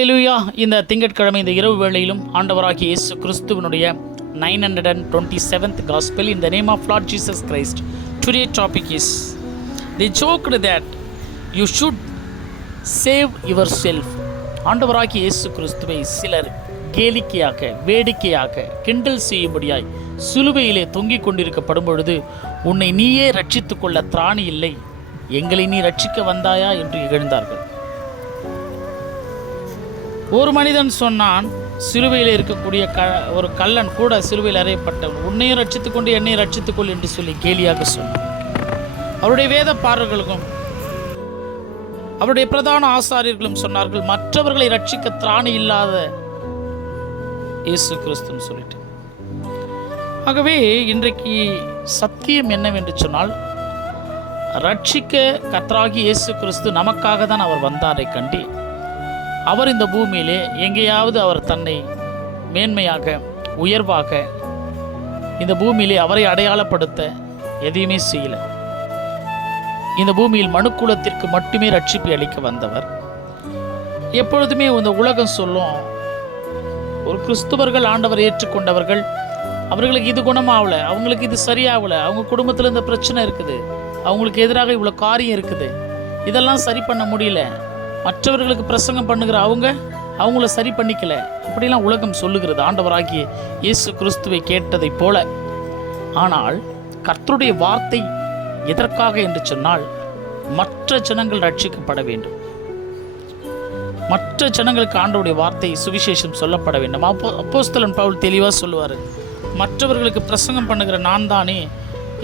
ஹல்லேலூயா. இந்த திங்கட்கிழமை இந்த இரவு வேளையிலும் ஆண்டவராகிய இயேசு கிறிஸ்துவினுடைய 927th Gospel in the name of Lord Jesus Christ. Today topic is they joked that you should save yourself. ஆண்டவராகிய இயேசு கிறிஸ்துவை சிலர் கேலிக்கையாக வேடிக்கையாக கிண்டல் செய்யும்படியாய் சிலுவையிலே தொங்கிக் கொண்டிருக்கப்படும் பொழுது, உன்னை நீயே ரட்சித்துக் கொள்ள திராணி இல்லை, எங்களை நீ ரட்சிக்க வந்தாயா என்று இகழ்ந்தார்கள். ஒரு மனிதன் சொன்னான், சிலுவையில் இருக்கக்கூடிய ஒரு கள்ளன் கூட சிலுவையில் அறையப்பட்டவன், உன்னையும் ரட்சித்துக்கொண்டு என்னையும் ரட்சித்துக்கொள் என்று சொல்லி கேலியாக சொன்னான். அவருடைய வேத பாரர்களுக்கும் அவருடைய பிரதான ஆசாரியர்களும் சொன்னார்கள், மற்றவர்களை ரட்சிக்க திராணி இல்லாத இயேசு கிறிஸ்துன்னு சொல்லிட்டு. ஆகவே இன்றைக்கு சத்தியம் என்னவென்று சொன்னால், ரட்சிக்க கர்த்தராகிய இயேசு கிறிஸ்து நமக்காக தான் அவர் வந்தாரை கண்டி, அவர் இந்த பூமியிலே எங்கேயாவது அவர் தன்னை மேன்மையாக உயர்வாக இந்த பூமியிலே அவரை அடையாளப்படுத்த எதையுமே செய்யலை. இந்த பூமியில் மனுக்குலத்திற்கு மட்டுமே ரட்சிப்பை அளிக்க வந்தவர். எப்பொழுதுமே இந்த உலகம் சொல்லும், ஒரு கிறிஸ்துவர்கள் ஆண்டவர் ஏற்றுக்கொண்டவர்கள், அவர்களுக்கு இது குணமாகல, அவங்களுக்கு இது சரியாகல, அவங்க குடும்பத்தில் இந்த பிரச்சனை இருக்குது, அவங்களுக்கு எதிராக இவ்வளோ காரியம் இருக்குது, இதெல்லாம் சரி பண்ண முடியல, மற்றவர்களுக்கு பிரசங்கம் பண்ணுகிற அவங்கள சரி பண்ணிக்கல, இப்படிலாம் உலகம் சொல்லுகிறது ஆண்டவராகிய இயேசு கிறிஸ்துவை கேட்டதை போல. ஆனால் கர்த்தருடைய வார்த்தை எதற்காக என்று சொன்னால், மற்ற ஜனங்கள் ரட்சிக்கப்பட வேண்டும், மற்ற ஜனங்களுக்கு ஆண்டவருடைய வார்த்தை சுவிசேஷம் சொல்லப்பட வேண்டும். அப்போஸ்தலன் பவுல் தெளிவாக சொல்லுவார், மற்றவர்களுக்கு பிரசங்கம் பண்ணுகிற நான் தானே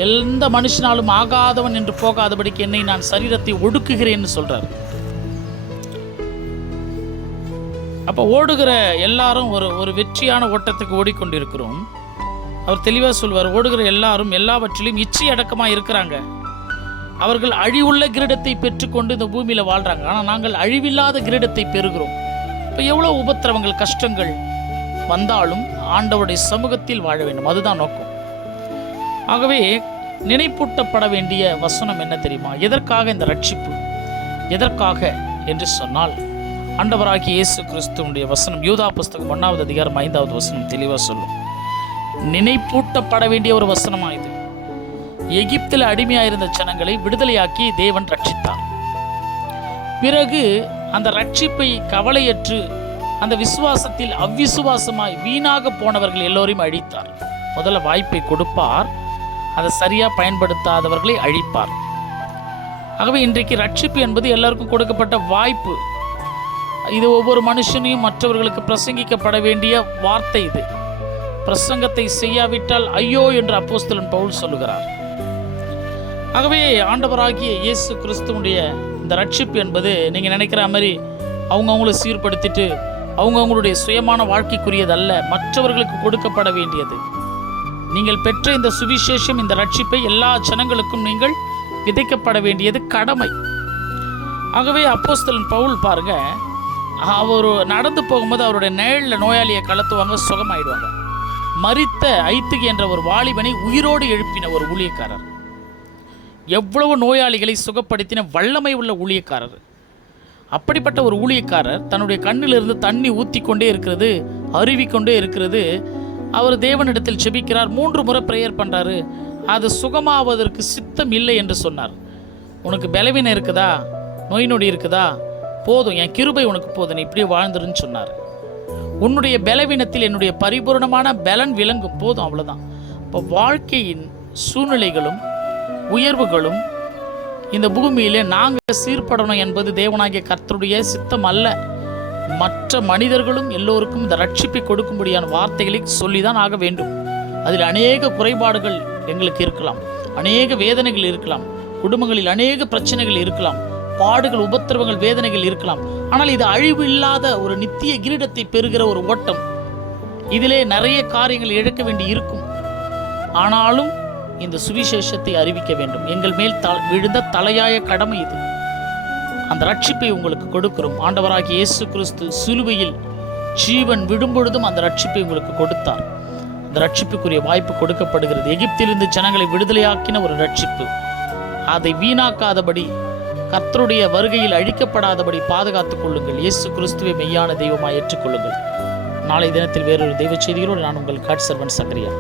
எந்த மனுஷனாலும் ஆகாதவன் என்று போகாதபடிக்கு என்னை நான் சரீரத்தை ஒடுக்குகிறேன்னு சொல்றார். அப்போ ஓடுகிற எல்லாரும் ஒரு வெற்றியான ஓட்டத்துக்கு ஓடிக்கொண்டிருக்கிறோம். அவர் தெளிவாக சொல்வார், ஓடுகிற எல்லாரும் எல்லாவற்றிலும் இச்சை அடக்கமாக இருக்கிறாங்க. அவர்கள் அழிவுள்ள கிரீடத்தை பெற்றுக்கொண்டு இந்த பூமியில் வாழ்கிறாங்க, ஆனால் நாங்கள் அழிவில்லாத கிரீடத்தை பெறுகிறோம். இப்போ எவ்வளோ உபத்திரவங்கள் கஷ்டங்கள் வந்தாலும் ஆண்டவருடைய சமூகத்தில் வாழ வேண்டும், அதுதான் நோக்கம். ஆகவே நினைப்பூட்டப்பட வேண்டிய வசனம் என்ன தெரியுமா? எதற்காக இந்த ரட்சிப்பு, எதற்காக என்று சொன்னால், ஆண்டவராகிய இயேசு கிறிஸ்துவுடைய வசனம் யூதா புஸ்தகம் 1வது அதிகாரம் 5வது வசனம் தெளிவாக சொல்லும். நினைப்பூட்டப்பட வேண்டிய ஒரு வசனமா இது. எகிப்தில் அடிமையாயிருந்த ஜனங்களை விடுதலையாக்கி தேவன் ரட்சித்தார். பிறகு அந்த ரட்சிப்பை கவலையற்று அந்த விசுவாசத்தில் அவ்விசுவாசமாய் வீணாக போனவர்கள் எல்லோரையும் அழித்தார். முதல்ல வாய்ப்பை கொடுப்பார், அதை சரியாக பயன்படுத்தாதவர்களை அழிப்பார். ஆகவே இன்றைக்கு ரட்சிப்பு என்பது எல்லாருக்கும் கொடுக்கப்பட்ட வாய்ப்பு. இது ஒவ்வொரு மனுஷனையும் மற்றவர்களுக்கு பிரசங்கிக்கப்பட வேண்டிய வார்த்தை. இது பிரசங்கத்தை செய்யாவிட்டால் ஐயோ என்று அப்போஸ்தலன் பவுல் சொல்லுகிறார். ஆகவே ஆண்டவராகிய இயேசு கிறிஸ்துவுடைய இந்த ரட்சிப்பு என்பது நீங்கள் நினைக்கிற மாதிரி அவங்கவுங்கள சீர்படுத்திட்டு அவங்கவுங்களுடைய சுயமான வாழ்க்கைக்குரியதல்ல, மற்றவர்களுக்கு கொடுக்கப்பட வேண்டியது. நீங்கள் பெற்ற இந்த சுவிசேஷம், இந்த ரட்சிப்பை எல்லா ஜனங்களுக்கும் நீங்கள் விதைக்கப்பட வேண்டியது கடமை. ஆகவே அப்போஸ்தலன் பவுல் பாருங்க, அவர் நடந்து போகும்போது அவருடைய நிழலில் நோயாளியை கலத்துவாங்க, சுகமாயிடுவாங்க. மரித்த ஐத்துகி என்ற ஒரு வாலிபனை உயிரோடு எழுப்பின ஒரு ஊழியக்காரர், எவ்வளவு நோயாளிகளை சுகப்படுத்தின வல்லமை உள்ள ஊழியக்காரர். அப்படிப்பட்ட ஒரு ஊழியக்காரர் தன்னுடைய கண்ணிலிருந்து தண்ணி ஊற்றி கொண்டே இருக்கிறது, அருவிக்கொண்டே இருக்கிறது. அவர் தேவனிடத்தில் செபிக்கிறார், 3 முறை ப்ரேயர் பண்ணுறாரு. அது சுகமாவதற்கு சித்தம் இல்லை என்று சொன்னார். உனக்கு பலவீனம் இருக்குதா, நோய் நொடி இருக்குதா, போதும், என் கிருபை உனக்கு போதும், நீ இப்படியே வாழ்ந்துருன்னு சொன்னார். உன்னுடைய பலவீனத்தில் என்னுடைய பரிபூர்ணமான பலன் விளங்கும், போதும், அவ்வளோதான். இப்போ வாழ்க்கையின் சூழ்நிலைகளும் உயர்வுகளும் இந்த பூமியிலே நாங்கள் சீர்படணும் என்பது தேவனாகிய கர்த்தருடைய சித்தம் அல்ல. மற்ற மனிதர்களும் எல்லோருக்கும் இந்த ரட்சிப்பை கொடுக்கும்படியான வார்த்தைகளை சொல்லி தான் ஆக வேண்டும். அதில் அநேக குறைபாடுகள் எங்களுக்கு இருக்கலாம், அநேக வேதனைகள் இருக்கலாம், குடும்பங்களில் அநேக பிரச்சனைகள் இருக்கலாம், பாடுகள் உபத்திரவங்கள் வேதனைகள் இருக்கலாம். ஆனால் இது அழிவு இல்லாத ஒரு நித்திய கிரீடத்தை பெறுகிற ஒரு ஓட்டம். இதிலே நிறைய காரியங்கள் இழக்க வேண்டி இருக்கும். ஆனாலும் இந்த சுவிசேஷத்தை அறிவிக்க வேண்டும். எங்கள் மேல் விழுந்த தலையாய கடமை இது. அந்த ரட்சிப்பை உங்களுக்கு கொடுக்கிறோம். ஆண்டவராகிய இயேசு கிறிஸ்து சிலுவையில் ஜீவன் விடும்பொழுதும் அந்த ரட்சிப்பை உங்களுக்கு கொடுத்தார். அந்த ரட்சிப்புக்குரிய வாய்ப்பு கொடுக்கப்படுகிறது. எகிப்திலிருந்து ஜனங்களை விடுதலையாக்கின ஒரு ரட்சிப்பு. அதை வீணாக்காதபடி கர்த்தருடைய வருகையில் அழிக்கப்படாதபடி பாதுகாத்துக் கொள்ளுங்கள். இயேசு கிறிஸ்துவை மெய்யான தெய்வமாக ஏற்றுக்கொள்ளுங்கள். நாளை தினத்தில் வேறொரு தெய்வ செய்திகளோடு நான் உங்கள் காட் சர்வன் சக்கரியா.